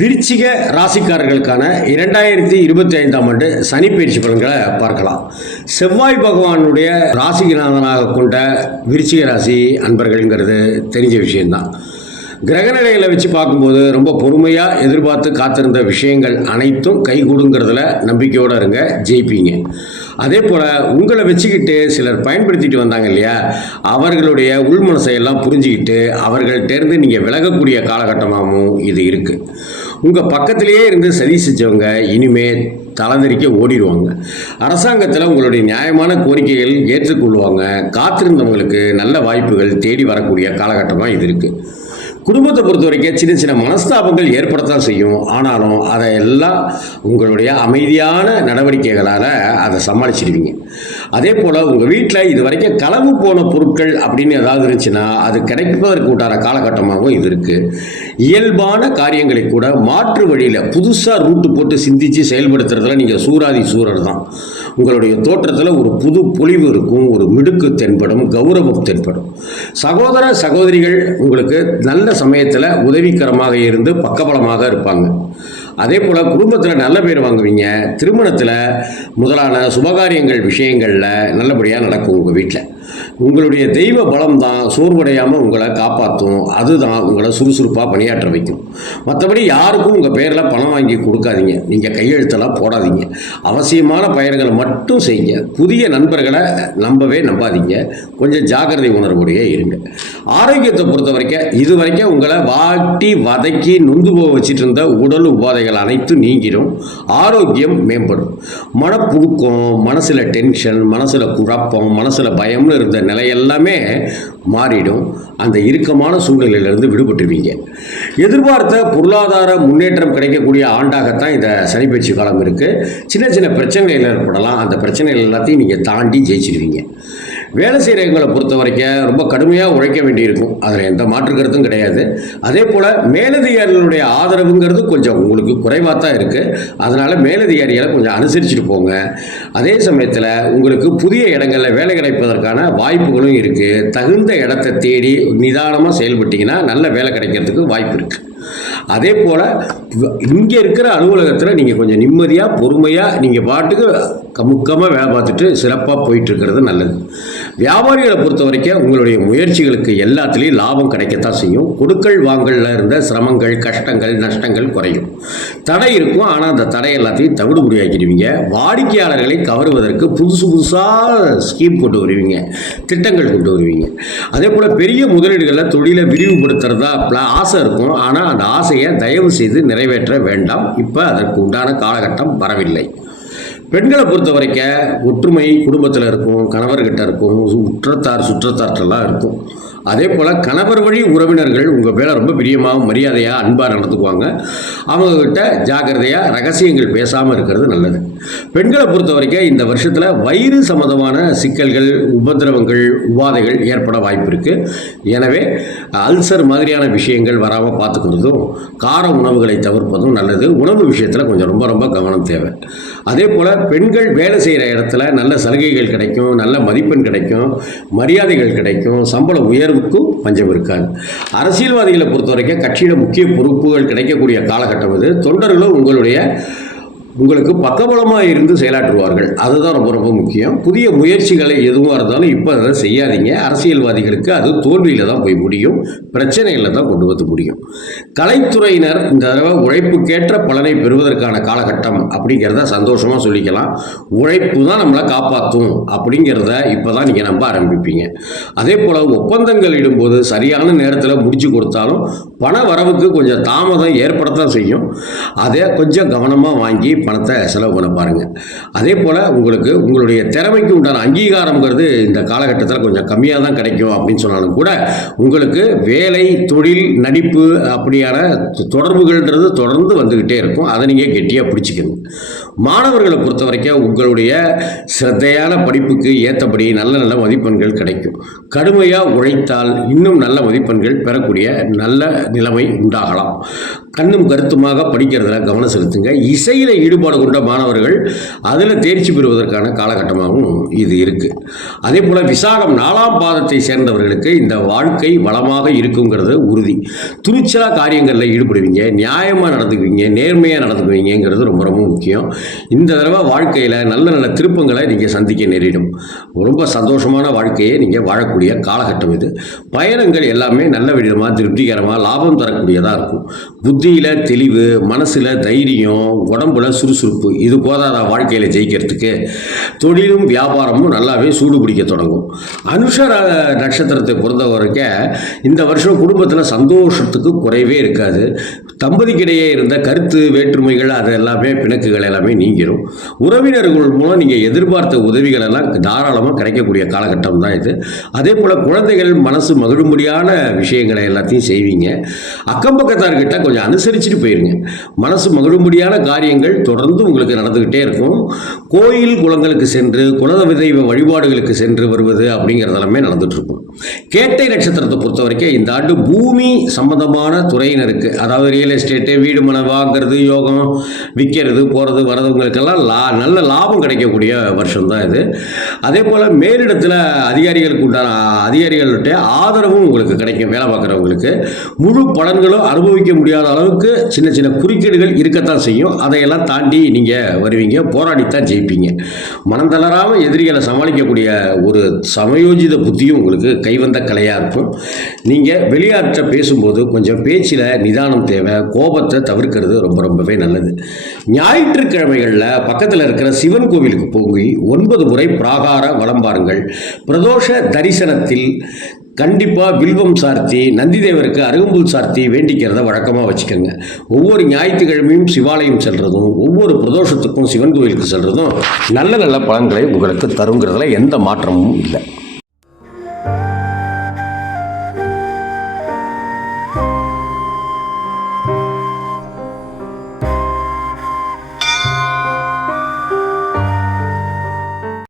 விருச்சிக ராசிக்காரர்களுக்கான இரண்டாயிரத்தி இருபத்தி ஐந்தாம் ஆண்டு சனி பயிற்சி பலன்களை பார்க்கலாம். செவ்வாய் பகவானுடைய ராசிநாதனாக கொண்ட விருச்சிக ராசி அன்பர்கள்ங்கிறது தெரிஞ்ச விஷயம்தான். கிரகநிலைகளை வச்சு பார்க்கும்போது ரொம்ப பொறுமையாக எதிர்பார்த்து காத்திருந்த விஷயங்கள் அனைத்தும் கைகூடுங்கிறதுல நம்பிக்கையோடு இருங்க ஜெயிப்பீங்க. அதே போல் உங்களை வச்சுக்கிட்டு சிலர் பயன்படுத்திட்டு வந்தாங்க இல்லையா? அவர்களுடைய உள்மனசை புரிஞ்சுக்கிட்டு அவர்கள்ட்டேருந்து நீங்கள் விலகக்கூடிய காலகட்டமாகவும் இது இருக்குது உங்கள் பக்கத்திலேயே இருந்து சதி செஞ்சவங்க இனிமேல் தலதறிக்க ஓடிடுவாங்க. அரசாங்கத்தில் உங்களுடைய நியாயமான கோரிக்கைகள் ஏற்றுக்கொள்வாங்க. காத்திருந்தவங்களுக்கு நல்ல வாய்ப்புகள் தேடி வரக்கூடிய காலகட்டமாக இது இருக்குது குடும்பத்தை பொறுத்த வரைக்கும் சின்ன சின்ன மனஸ்தாபங்கள் ஏற்படத்தான் செய்யும். ஆனாலும் அதை எல்லாம் உங்களுடைய அமைதியான நடவடிக்கைகளால் அதை சமாளிச்சிடுவீங்க. அதே போல் உங்கள் வீட்டில் இது வரைக்கும் களவு போன பொருட்கள் அப்படின்னு ஏதாவது இருந்துச்சுன்னா அது கிடைப்பதற்கு உண்டான காலகட்டமாகவும் இது இருக்குது இயல்பான காரியங்களை கூட மாற்று வழியில் புதுசாக ரூட்டு போட்டு சிந்தித்து இடத்துல நீங்கள் சூராதி சூரர் தான். உங்களுடைய தோற்றத்தில் ஒரு புது பொலிவு இருக்கும் ஒரு மிடுக்கு தென்படும் கௌரவம் தென்படும். சகோதர சகோதரிகள் உங்களுக்கு நல்ல சமயத்தில் உதவிகரமாக இருந்து பக்கபலமாக இருப்பாங்க. அதே போல் குடும்பத்தில் நல்ல பேர் வாங்குவீங்க. திருமணத்தில் முதலான சுபகாரியங்கள் விஷயங்களில் நல்லபடியாக நடக்கும் உங்கள் வீட்டில் உங்களுடைய தெய்வ பலம் தான் சோர்வடையாமல் உங்களை காப்பாற்றும் அதுதான் உங்களை சுறுசுறுப்பாக பணியாற்ற வைக்கும். மற்றபடி யாருக்கும் உங்கள் பேரில் பணம் வாங்கி கொடுக்காதீங்க. நீங்கள் கையெழுத்தெல்லாம் போடாதீங்க. அவசியமான பயிர்களை மட்டும் செய்யுங்க. புதிய நண்பர்களை நம்பவே நம்பாதீங்க. கொஞ்சம் ஜாக்கிரதை உணர்வுடைய இருங்க. ஆரோக்கியத்தை பொறுத்த வரைக்கும் இது வரைக்கும் உங்களை வாட்டி வதக்கி நொந்து போக வச்சுட்டு இருந்த உடல் உபாதைகள் அனைத்தும் நீங்கிடும். ஆரோக்கியம் மேம்படும். மனப்புழுக்கம் மனசில் டென்ஷன் மனசில் குழப்பம் மனசில் பயம்னு இருந்த நிலை எல்லாமே மாறிடும். அந்த இறுக்கமான சூழ்நிலையிலிருந்து விடுபட்டுருவீங்க. எதிர்பார்த்த பொருளாதார முன்னேற்றம் கிடைக்கக்கூடிய ஆண்டாகத்தான் இந்த சனிப்பயிற்சி காலம் இருக்குது சின்ன சின்ன பிரச்சனைகள் ஏற்படலாம். அந்த பிரச்சனைகள் எல்லாத்தையும் நீங்கள் தாண்டி ஜெயிச்சிருவீங்க. வேலை செய்கிறவங்களை பொறுத்த வரைக்கும் ரொம்ப கடுமையாக உழைக்க வேண்டியிருக்கும். அதில் எந்த மாற்று கருத்தும் கிடையாது. அதே போல் மேலதிகாரிகளுடைய ஆதரவுங்கிறது கொஞ்சம் உங்களுக்கு குறைவாக தான் இருக்குது அதனால் மேலதிகாரிகளை கொஞ்சம் அனுசரிச்சுட்டு போங்க. அதே சமயத்தில் உங்களுக்கு புதிய இடங்களில் வேலை கிடைப்பதற்கான வாய்ப்புகளும் இருக்குது தகுந்த இடத்தை தேடி நிதானமாக செயல்பட்டீங்கன்னா நல்ல வேலை கிடைக்கிறதுக்கு வாய்ப்பு இருக்குது அதே போல் இங்கே இருக்கிற அலுவலகத்தில் நீங்கள் கொஞ்சம் நிம்மதியாக பொறுமையாக நீங்கள் பாட்டுக்கு கமுக்கமாக வேலை பார்த்துட்டு சிறப்பாக போயிட்டு இருக்கிறது நல்லது. வியாபாரிகளை பொறுத்த வரைக்கும் உங்களுடைய முயற்சிகளுக்கு எல்லாத்துலேயும் லாபம் கிடைக்கத்தான் செய்யும். கொடுக்கல் வாங்கலில் இருந்த சிரமங்கள் கஷ்டங்கள் நஷ்டங்கள் குறையும். தடை இருக்கும். ஆனால் அந்த தடை எல்லாத்தையும் தவிடுபடியாக்கிடுவீங்க. வாடிக்கையாளர்களை கவருவதற்கு புதுசு புதுசாக ஸ்கீம் கொண்டு வருவீங்க. திட்டங்கள் கொண்டு வருவீங்க. அதே போல் பெரிய முதலீடுகளில் தொழிலை விரிவுபடுத்துறதா ஆசை இருக்கும். ஆனால் அந்த ஆசையை தயவு செய்து நிறைவேற்ற வேண்டாம். இப்போ அதற்கு உண்டான காலகட்டம் வரவில்லை. பெண்களை பொறுத்த வரைக்கும் ஒற்றுமை குடும்பத்தில் இருக்கும் கணவர்கிட்ட இருக்கும் உற்றத்தார் சுற்றத்தார்ட்டெல்லாம் இருக்கும். அதே போல் கணவர் வழி உறவினர்கள் உங்கள் மேலே ரொம்ப பிரியமாக மரியாதையாக அன்பாக நடந்துக்குவாங்க. அவங்கக்கிட்ட ஜாக்கிரதையாக ரகசியங்கள் பேசாமல் இருக்கிறது நல்லது. பெண்களை பொறுத்த வரைக்கும் இந்த வருஷத்தில் வயிறு சம்மந்தமான சிக்கல்கள் உபதிரவங்கள் உபாதைகள் ஏற்பட வாய்ப்பு இருக்குது எனவே அல்சர் மாதிரியான விஷயங்கள் வராமல் பார்த்துக்கிறதும் கார உணவுகளை தவிர்ப்பதும் நல்லது. உணவு விஷயத்தில் கொஞ்சம் ரொம்ப ரொம்ப கவனம் தேவை. அதே போல் பெண்கள் வேலை செய்கிற இடத்துல நல்ல சலுகைகள் கிடைக்கும் நல்ல மதிப்பெண் கிடைக்கும் மரியாதைகள் கிடைக்கும் சம்பள உயர்வுக்கும் பஞ்சம் இருக்காது. அரசியல்வாதிகளை பொறுத்த வரைக்கும் கட்சியில் முக்கிய பொறுப்புகள் கிடைக்கக்கூடிய காலகட்டம் இது. தொண்டர்களும் உங்களுடைய உங்களுக்கு பக்கபலமாக இருந்து செயலாற்றுவார்கள். அதுதான் ரொம்ப ரொம்ப முக்கியம். புதிய முயற்சிகளை எதுவாக இருந்தாலும் இப்போ அதை செய்யாதீங்க. அரசியல்வாதிகளுக்கு அது தோல்வியில் தான் போய் முடியும். பிரச்சனைகளில் தான் கொண்டு வந்து முடியும். கலைத்துறையினர் இந்த தடவை உழைப்புக்கேற்ற பலனை பெறுவதற்கான காலகட்டம் அப்படிங்கிறத சந்தோஷமாக சொல்லிக்கலாம். உழைப்பு தான் நம்மளை காப்பாற்றும் அப்படிங்கிறத இப்போ தான் நீங்கள் நம்ப ஆரம்பிப்பீங்க. அதே போல் ஒப்பந்தங்கள் இடும்போது சரியான நேரத்தில் முடிச்சு கொடுத்தாலும் பண வரவுக்கு கொஞ்சம் தாமதம் ஏற்படத்தான் செய்யும். அதை கொஞ்சம் கவனமாக வாங்கி பணத்தை செலவு பண்ண பாருங்கள் அதே போல் உங்களுக்கு உங்களுடைய திறமைக்கு உண்டான அங்கீகாரங்கிறது இந்த காலகட்டத்தில் கொஞ்சம் கம்மியாக தான் கிடைக்கும் அப்படின்னு சொன்னாலும் கூட உங்களுக்கு வேலை தொழில் நடிப்பு அப்படியான தொடர்புகள்ன்றது தொடர்ந்து வந்துக்கிட்டே இருக்கும். அதை நீங்கள் கெட்டியாக பிடிச்சிக்கணும். மாணவர்களை பொறுத்த வரைக்கும் உங்களுடைய சிரத்தையான படிப்புக்கு ஏற்றபடி நல்ல நல்ல மதிப்பெண்கள் கிடைக்கும். கடுமையாக உழைத்தால் இன்னும் நல்ல மதிப்பெண்கள் பெறக்கூடிய நல்ல நிலைமை உண்டாகலாம். கண்ணும் கருத்துமாக படிக்கிறதுல கவனம் செலுத்துங்க. இசையில் ஈடுபாடு கொண்ட மாணவர்கள் அதில் தேர்ச்சி பெறுவதற்கான காலகட்டமாகவும் இது இருக்குது அதே போல் விசாகம் நாலாம் பாதத்தை சேர்ந்தவர்களுக்கு இந்த வாழ்க்கை வளமாக இருக்குங்கிறது உறுதி. துணிச்சலாக காரியங்களில் ஈடுபடுவீங்க நியாயமாக நடந்துக்குவீங்க நேர்மையாக நடந்துக்குவீங்கிறது ரொம்ப ரொம்ப முக்கியம். இந்த தடவை வாழ்க்கையில் நல்ல நல்ல திருப்பங்களை நீங்கள் சந்திக்க நேரிடும். ரொம்ப சந்தோஷமான வாழ்க்கையை நீங்கள் வாழக்கூடிய காலகட்டம் இது. பயணங்கள் எல்லாமே நல்ல விதமாக திருப்திகரமாக லாபம் தரக்கூடியதாக இருக்கும். புத்தியில் தெளிவு மனசில் தைரியம் உடம்புல சுறுசுறுப்பு. இது போதாத வாழ்க்கையில் ஜெயிக்கிறதுக்கு? தொழிலும் வியாபாரமும் நல்லாவே சூடு பிடிக்க தொடங்கும். அனுஷர நட்சத்திரத்தை பொறுத்த வரைக்கும் இந்த வருஷம் குடும்பத்தில் சந்தோஷத்துக்கு குறைவே இருக்காது. தம்பதிக்கிடையே இருந்த கருத்து வேற்றுமைகள் அது எல்லாமே பிணக்குகள் எல்லாமே நீங்கிடும் உறவினர்கள் மூலம் நீங்கள் எதிர்பார்த்த உதவிகள் எல்லாம் தாராளமாக கிடைக்கக்கூடிய காலகட்டம் தான் இது. அதே போல் குழந்தைகள் மனசு மகிழும்படியான விஷயங்களை எல்லாத்தையும் செய்வீங்க. அக்கம் பக்கத்தார்கிட்ட கொஞ்சம் அனுசரிச்சுட்டு போயிருங்க. மனசு மகிழும்படியான காரியங்கள் தொடர்ந்து உங்களுக்கு நடந்துக்கிட்டே இருக்கும். கோயில் குளங்களுக்கு சென்று குலதெய்வ தெய்வ வழிபாடுகளுக்கு சென்று வருவது அப்படிங்கிறதெல்லாமே நடந்துகிட்ருக்கும் கேட்டை நட்சத்திரத்தை பொறுத்த வரைக்கும் இந்த ஆண்டு பூமி சம்பந்தமான துறையினருக்கு அதாவது ரியல் எஸ்டேட்டு வீடு மனை வாங்குறது யோகம் விற்கிறது போகிறது வரதுங்களுக்கெல்லாம் லா நல்ல லாபம் கிடைக்கக்கூடிய வருஷம் தான் இது. அதே போல் மேலிடத்தில் அதிகாரிகளுக்கு உண்டான அதிகாரிகள்கிட்ட ஆதரவும் உங்களுக்கு கிடைக்கும் வேலை பார்க்குறவங்களுக்கு. முழு பலன்களும் அனுபவிக்க முடியாத அளவுக்கு சின்ன சின்ன குறுக்கீடுகள் இருக்கத்தான் செய்யும். அதையெல்லாம் தாண்டி நீங்கள் வருவீங்க போராடித்தான் ஜெயிப்பீங்க. மனம் தளராமல் எதிரிகளை சமாளிக்கக்கூடிய ஒரு சமயோஜித புத்தியும் உங்களுக்கு கைவந்த கலையாக இருக்கும். நீங்கள் வெளியாற்ற பேசும்போது கொஞ்சம் பேச்சில் நிதானம் தேவை கோபத்தை தவிர்க்கிறது ரொம்ப ரொம்பவே நல்லது. ஞாயிற்றுக்கிழமைகளில் பக்கத்தில் இருக்கிற சிவன் கோவிலுக்கு போய் ஒன்பது முறை பிராகார வளம்பாருங்கள் பிரதோஷ தரிசனத்தில் கண்டிப்பாக வில்வம் சார்த்தி நந்திதேவருக்கு அருகம்புல் சார்த்தி வேண்டிக்கிறத வழக்கமாக வச்சுக்கோங்க. ஒவ்வொரு ஞாயிற்றுக்கிழமையும் சிவாலயம் செல்றதும் ஒவ்வொரு பிரதோஷத்துக்கும் சிவன் கோயிலுக்கு செல்கிறதும் நல்ல நல்ல பலன்களை உங்களுக்கு தருங்கிறதுல எந்த மாற்றமும் இல்லை.